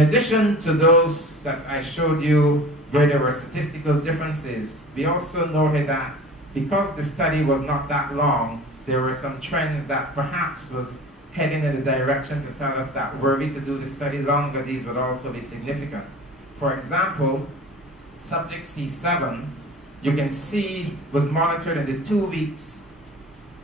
In addition to those that I showed you where there were statistical differences, we also noted that because the study was not that long, there were some trends that perhaps was heading in the direction to tell us that were we to do the study longer, these would also be significant. For example, subject C7, you can see, was monitored in the 2 weeks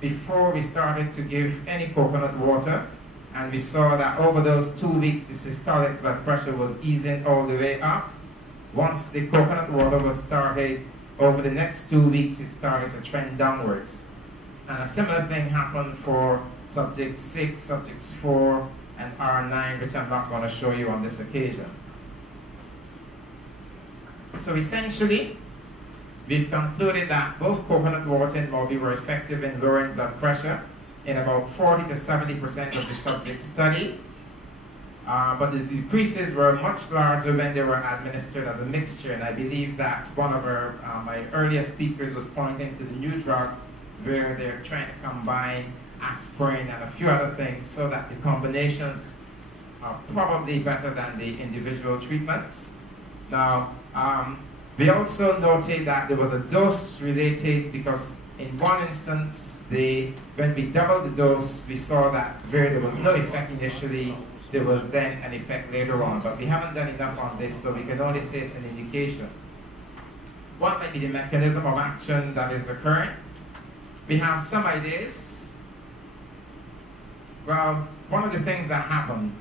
before we started to give any coconut water, and we saw that over those 2 weeks, the systolic blood pressure was easing all the way up. Once the coconut water was started, over the next 2 weeks, it started to trend downwards. And a similar thing happened for subject 6, subjects 4, and R9, which I'm not going to show you on this occasion. So essentially, we've concluded that both coconut water and Mobi were effective in lowering blood pressure in about 40 to 70% of the subjects studied. But the decreases were much larger when they were administered as a mixture, and I believe that one of my earlier speakers was pointing to the new drug where they're trying to combine aspirin and a few other things so that the combination are probably better than the individual treatments. Now, we also noted that there was a dose related, because in one instance, when we doubled the dose, we saw that where there was no effect initially, there was then an effect later on. But we haven't done enough on this, so we can only say it's an indication. What might be the mechanism of action that is occurring? We have some ideas. Well, one of the things that happened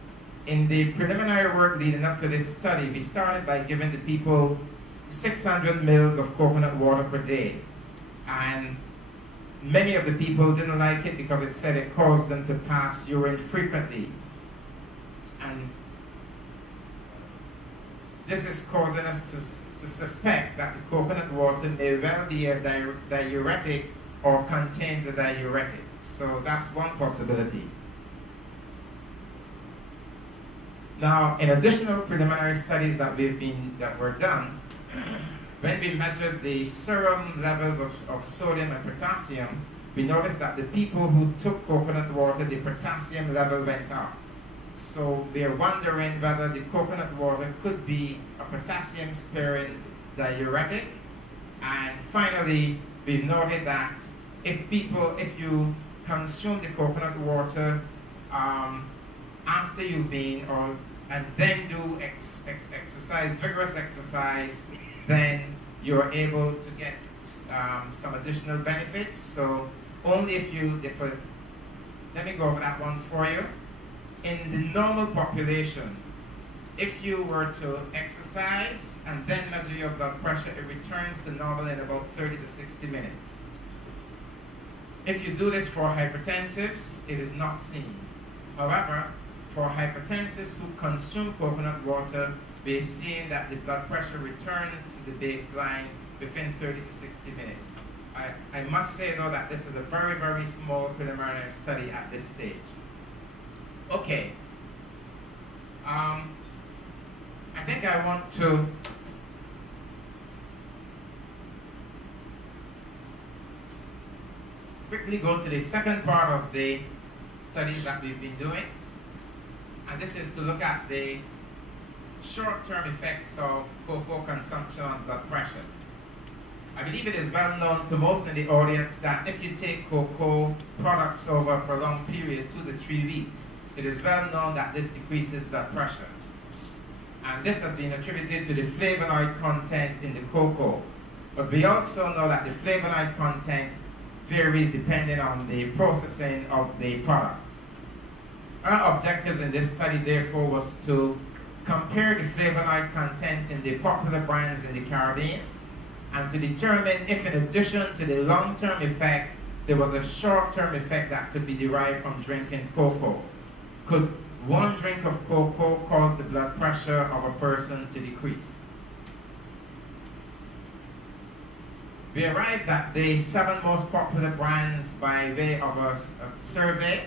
in the preliminary work leading up to this study, we started by giving the people 600 mils of coconut water per day. And many of the people didn't like it because it said it caused them to pass urine frequently. And this is causing us to suspect that the coconut water may well be a diuretic or contains a diuretic. So that's one possibility. Now, in additional preliminary studies that were done, when we measured the serum levels of sodium and potassium, we noticed that the people who took coconut water, the potassium level went up. So we are wondering whether the coconut water could be a potassium-sparing diuretic. And finally, we've noted that if you consume the coconut water after you've been, and then do exercise, vigorous exercise, then you're able to get some additional benefits. So only let me go over that one for you. In the normal population, if you were to exercise and then measure your blood pressure, it returns to normal in about 30 to 60 minutes. If you do this for hypertensives, it is not seen. However, for hypertensives who consume coconut water, we're seeing that the blood pressure returns to the baseline within 30 to 60 minutes. I must say, though, that this is a very, very small preliminary study at this stage. Okay. I think I want to quickly go to the second part of the studies that we've been doing. And this is to look at the short-term effects of cocoa consumption on blood pressure. I believe it is well known to most in the audience that if you take cocoa products over a prolonged period, 2 to 3 weeks, it is well known that this decreases blood pressure. And this has been attributed to the flavonoid content in the cocoa. But we also know that the flavonoid content varies depending on the processing of the product. Our objective in this study, therefore, was to compare the flavonoid content in the popular brands in the Caribbean and to determine if, in addition to the long-term effect, there was a short-term effect that could be derived from drinking cocoa. Could one drink of cocoa cause the blood pressure of a person to decrease? We arrived at the 7 most popular brands by way of a survey,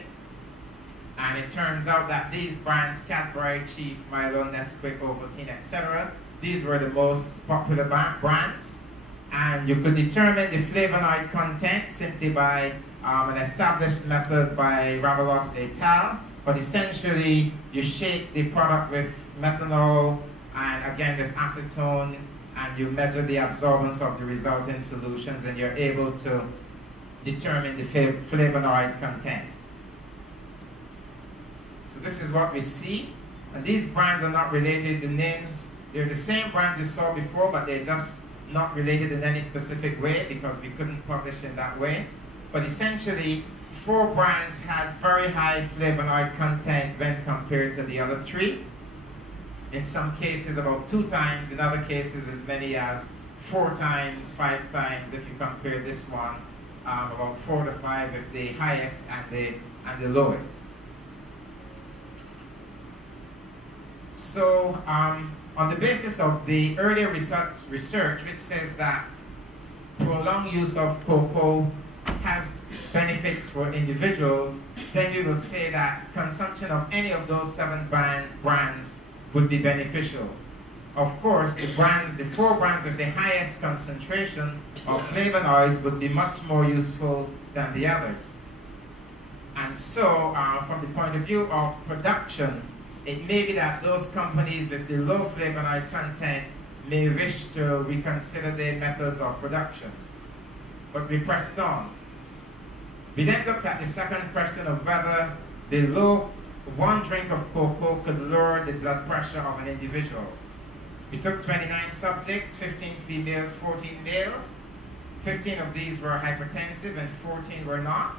and it turns out that these brands, Cadbury, Chief, Milo, Nesquik, Ovaltine, etc., these were the most popular brands, and you could determine the flavonoid content simply by an established method by Ravelos et al. But essentially, you shake the product with methanol and again with acetone, and you measure the absorbance of the resulting solutions, and you're able to determine the flavonoid content. So this is what we see, and these brands are not related. The names, they're the same brands you saw before, but they're just not related in any specific way because we couldn't publish in that way. But essentially, 4 brands had very high flavonoid content when compared to the other 3. In some cases about 2 times, in other cases as many as 4 times, 5 times. If you compare this one, about 4 to 5 with the highest and the lowest. So on the basis of the earlier research which says that prolonged use of cocoa has benefits for individuals, then we will say that consumption of any of those 7 brands would be beneficial. Of course, the 4 brands with the highest concentration of flavonoids would be much more useful than the others. And so, from the point of view of production, it may be that those companies with the low flavonoid content may wish to reconsider their methods of production. But we pressed on. We then looked at the second question of whether the low 1 drink of cocoa could lower the blood pressure of an individual. We took 29 subjects, 15 females, 14 males. 15 of these were hypertensive and 14 were not.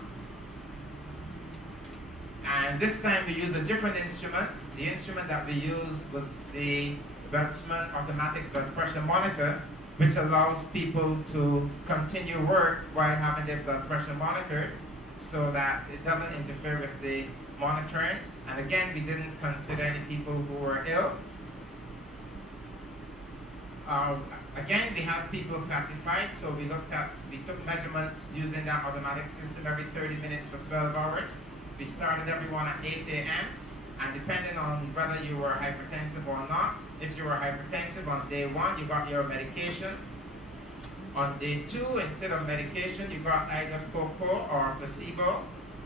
And this time we used a different instrument. The instrument that we used was the Benchimol automatic blood pressure monitor, which allows people to continue work while having their blood pressure monitored so that it doesn't interfere with the monitoring. And again, we didn't consider any people who were ill. Again, we have people classified, so we took measurements using that automatic system every 30 minutes for 12 hours. We started everyone at 8 a.m. and depending on whether you were hypertensive or not, if you were hypertensive on day 1, you got your medication. On day 2, instead of medication, you got either cocoa or placebo.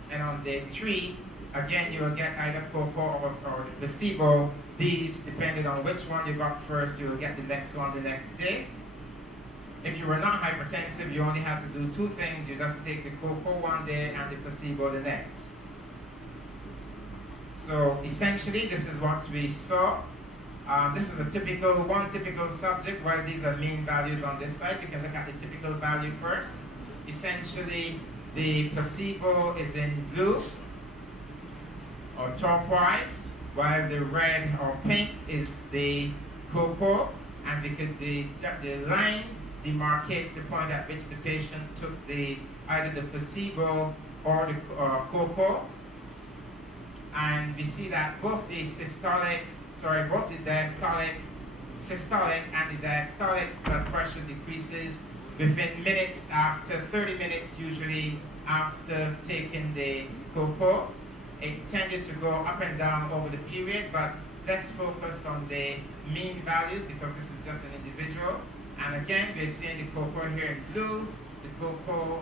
And on day 3, again, you will get either cocoa or placebo. These, depending on which one you got first, you will get the next one the next day. If you were not hypertensive, you only had to do 2 things. You just take the cocoa one day and the placebo the next. So essentially, this is what we saw. This is one typical subject. While these are mean values on this side, we can look at the typical value first. Essentially, the placebo is in blue or turquoise, while the red or pink is the cocoa, and the line demarcates the point at which the patient took either the placebo or the cocoa. And we see that both the systolic and the diastolic blood pressure decreases within minutes after 30 minutes, usually after taking the cocoa. It tended to go up and down over the period, but let's focus on the mean values because this is just an individual. And again, we're seeing the cocoa here in blue. The cocoa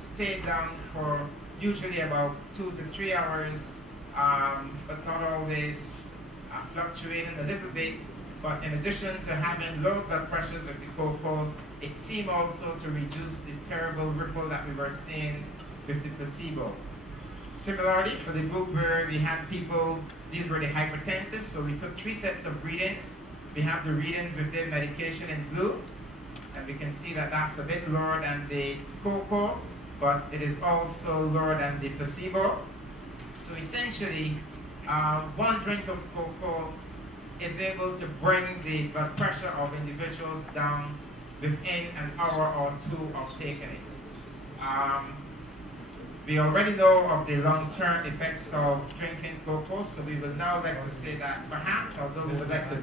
stayed down for usually about 2 to 3 hours, but not always, fluctuating a little bit. But in addition to having low blood pressures with the cocoa, it seemed also to reduce the terrible ripple that we were seeing with the placebo. Similarly, for the group where we had people, these were the hypertensive, so we took 3 sets of readings. We have the readings with their medication in blue, and we can see that that's a bit lower than the cocoa, but it is also lower than the placebo. So essentially, 1 drink of cocoa is able to bring the blood pressure of individuals down within an hour or 2 of taking it. We already know of the long-term effects of drinking cocoa, so we will now like to say that perhaps, although we would like to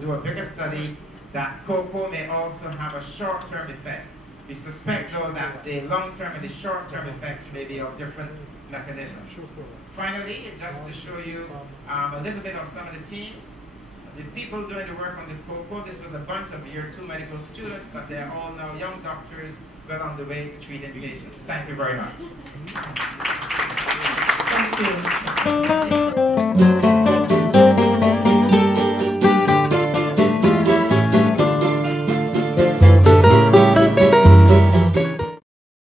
do a bigger study, that cocoa may also have a short-term effect. We suspect, though, that the long-term and the short-term effects may be of different mechanisms. Finally, just to show you a little bit of some of the teams, the people doing the work on the cocoa, this was a bunch of year 2 medical students, but they're all now young doctors well on the way to treating patients. Thank you very much. Thank you.